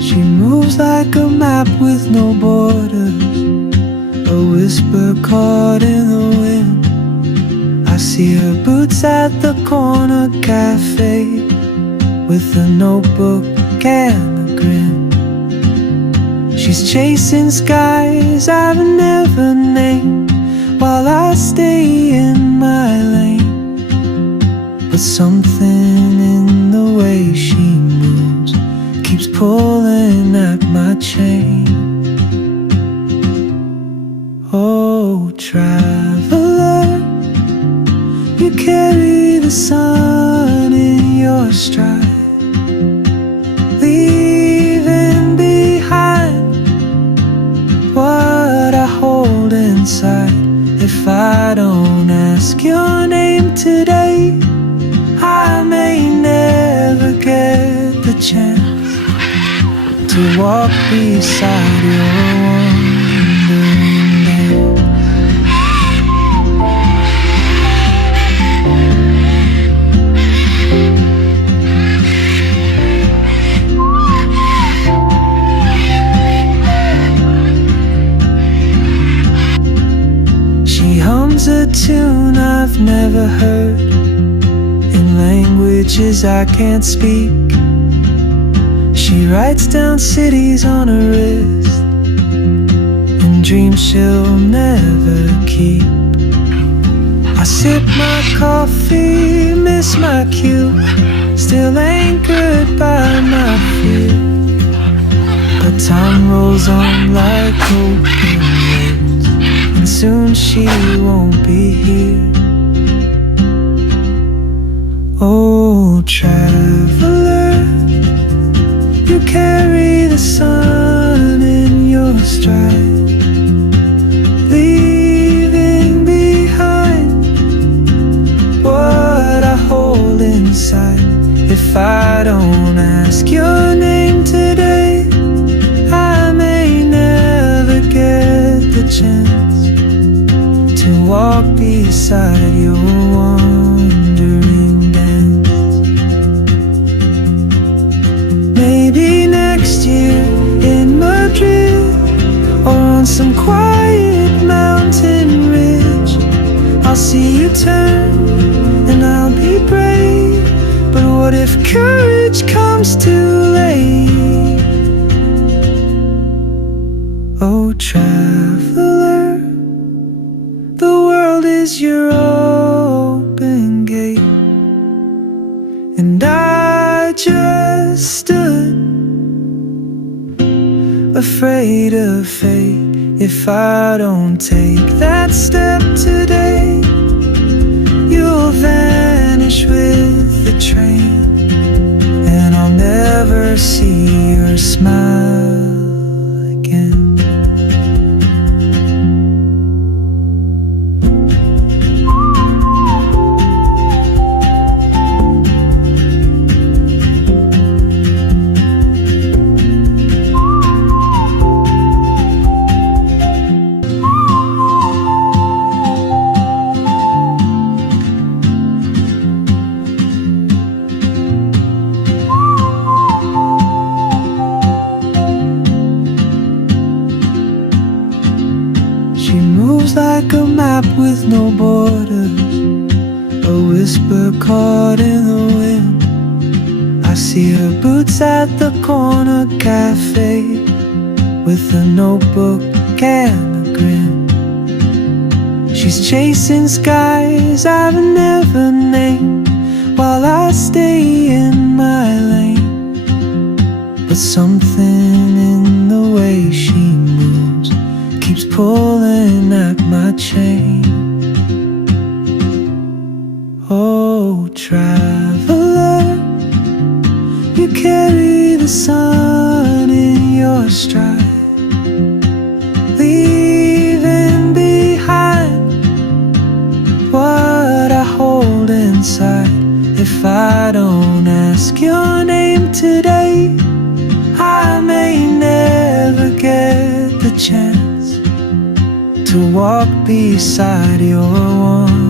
She moves like a map with no borders, a whisper caught in the wind. I see her boots at the corner cafe, with a notebook and a grin. She's chasing skies I've never named, while I stay in my lane. But something in the way she moves keeps pulling at my chain. Oh, traveler, you carry the sun in your stride, leaving behind what I hold inside. If I don't ask your name today, I may never get the chance to walk beside your wandering dance. She hums a tune I've never heard, in languages I can't speak. She writes down cities on her wrist, and dreams she'll never keep. I sip my coffee, miss my cue, still anchored by my fear. But time rolls on like open waves, and soon she won't be here. Oh, traveler, you carry the sun in your stride, leaving behind what I hold inside. If I don't ask your name today, I may never get the chance to walk beside your wandering dance. Maybe next year in Madrid, or on some quiet mountain ridge, I'll see you turn and I'll be brave. But what if courage comes too late? Oh, traveler, the world is your open gate, and I just stood afraid of fate. If I don't take that step today, you'll vanish with the train, and I'll never see your smile again. She moves like a map with no borders, a whisper caught in the wind. I see her boots at the corner cafe, with a notebook and a grin. She's chasing skies I've never named, while I stay in my lane. But something in the way she moves keeps pulling at my chain. Oh, traveler, you you carry the sun in your stride, leaving behind what I hold inside. If I don't ask your name today, I may never get the chance to walk beside your one.